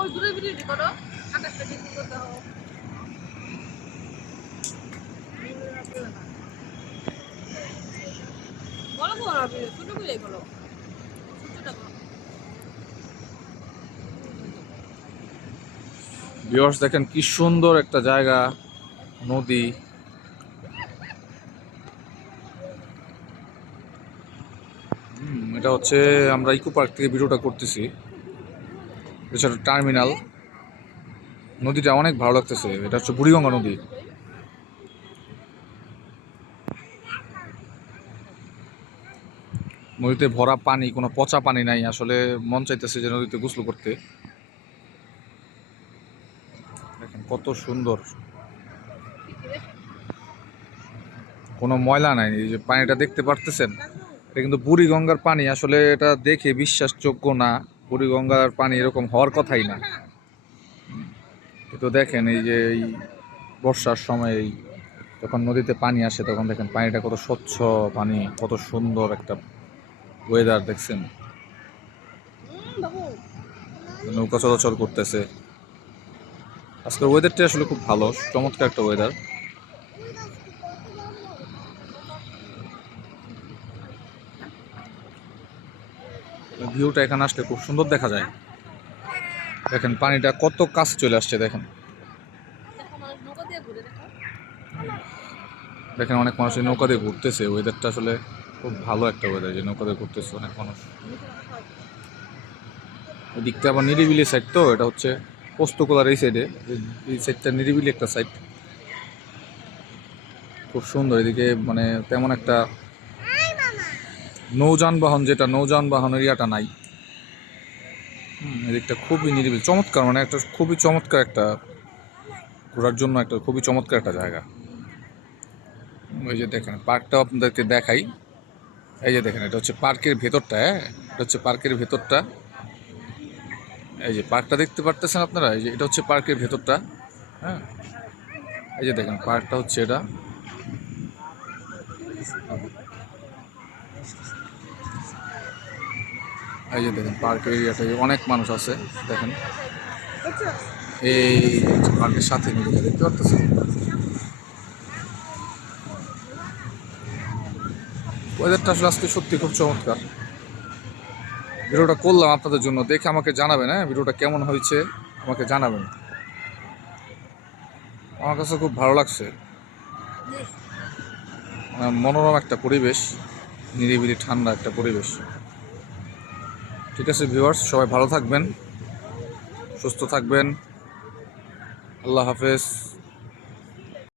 ওই দূরে ভিডিও করো আকাশটা দেখতে করতে হবে বলো তো আর ছোট করে বলো ছোটটা বলো ভিউয়ার্স দেখেন কি সুন্দর একটা জায়গা, নদী। এটা হচ্ছে আমরা ইকো পার্ক থেকে ভিডিওটা করতেছি। এটা টার্মিনাল। নদীটা অনেক ভালো লাগতেছে। এটা হচ্ছে বুড়িগঙ্গা নদী। নদীতে ভরা পানি, কোনো পচা পানি নাই। আসলে মন চাইতেছে যে নদীতে গোসল করতে। দেখেন কত সুন্দর, কোনো ময়লা নাই। এই যে পানিটা দেখতে পারতেছেন, এটা কিন্তু বুড়িগঙ্গার পানি। আসলে এটা দেখে বিশ্বাসযোগ্য না। বুড়িগঙ্গার পানি এরকম হওয়ার কথাই না। কিন্তু দেখেন এই যে এই বর্ষার সময় যখন নদীতে পানি আসে, তখন দেখেন পানিটা কত স্বচ্ছ পানি, কত সুন্দর একটা ওয়েদার দেখছেন। নৌকা চলাচল করতেছে। আজকের ওয়েদারটা আসলে খুব ভালো, চমৎকার একটা ওয়েদার। ভিউটা এখানে আসলে খুব সুন্দর দেখা যায়। দেখেন পানিটা কত কাছে চলে আসছে। দেখেন দেখেন অনেক মানুষ নৌকা দিয়ে ঘুরতেছে। ওয়েদারটা আসলে খুব ভালো একটা ওয়েদার, যে নৌকা দিয়ে ঘুরতেছে অনেক মানুষ। ওই দিকটা আবার নিরিবিলি সাইড, তো এটা হচ্ছে পোস্তকলার এই সাইডে। এই সাইডটা নিরিবিলি একটা সাইড, খুব সুন্দর। এদিকে মানে তেমন একটা নৌযানবাহন, যেটা নৌযানবাহন এরিয়াটা নাই। এদিকটা খুবই নিরিবিলি, চমৎকার, মানে একটা খুবই চমৎকার একটা ঘোরার জন্য একটা খুবই চমৎকার একটা জায়গা। ওই যে দেখেন পার্কটাও আপনাদেরকে দেখাই। এই যে দেখেন এটা হচ্ছে পার্কের ভেতরটা। হ্যাঁ, এটা হচ্ছে পার্কের ভেতরটা। এই যে পার্কটা দেখতে পারতেছেন আপনারা, এই যে এটা হচ্ছে পার্কের ভেতরটা। হ্যাঁ, এই যে দেখেন পার্কটা হচ্ছে এটা। এই যে দেখেন পার্কের এরিয়াটায় অনেক মানুষ আছে। দেখেন এই পার্কের সাথে নদীটা দেখতে পারতেছেন। ওয়েদারটা আসলে আজকে সত্যি খুব চমৎকার। ভিডিওটা করলাম আপনাদের জন্য, দেখে আমাকে জানাবেন। হ্যাঁ, ভিডিওটা কেমন হয়েছে আমাকে জানাবেন। আমার কাছে খুব ভালো লাগছে। মনোরম একটা পরিবেশ, নিরিবিলি ঠান্ডা একটা পরিবেশ। ঠিক আছে ভিউয়ার্স, সবাই ভালো থাকবেন, সুস্থ থাকবেন। আল্লাহ হাফেজ।